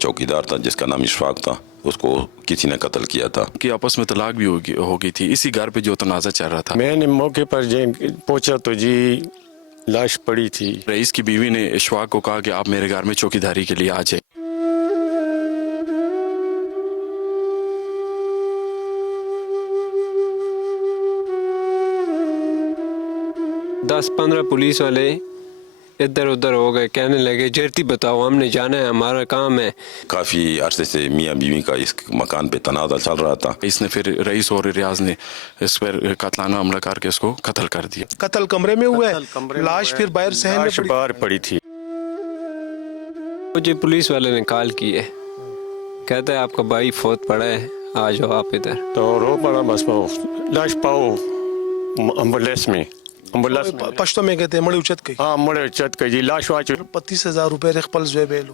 چوکیدار تھا جس کا نام اشفاق تھا، اس کو کسی نے قتل کیا تھا. کہ آپس میں طلاق بھی ہو گئی تھی اسی گھر پہ جو تنازع چل رہا تھا. میں نے موقع پر پہنچا تو جی لاش پڑی تھی. رئیس کی بیوی نے اشفاق کو کہا کہ آپ میرے گھر میں چوکیداری کے لیے آ جائیں. دس 15 پولیس والے ادھر ادھر ہو گئے، کہنے لگے جرتی بتاؤ، ہم نے جانا ہے، ہمارا کام ہے. کافی عرصے سے میاں بیوی کا اس مکان پہ تنازع چل رہا تھا. اس نے پھر رئیس اور ریاض نے اس پر قاتلانہ حملہ کر کے اس کو قتل کر دیا. قتل کمرے میں ہوا ہے، لاش پھر باہر صحن لاش میں باہر پڑی تھی. مجھے پولیس والے نے کال کی ہے، کہتا ہے آپ کا بھائی فوت پڑا ہے، آ جاؤ آپ ادھر. تو رو پڑا بس پاؤ لاش پاؤ ایمبولینس میں. پشتو میں کہتے ہیں مڑی اچت گئی. ہاں مڑے چت کا جی لاش واچ 25,000 روپے خپل زوی بیلو.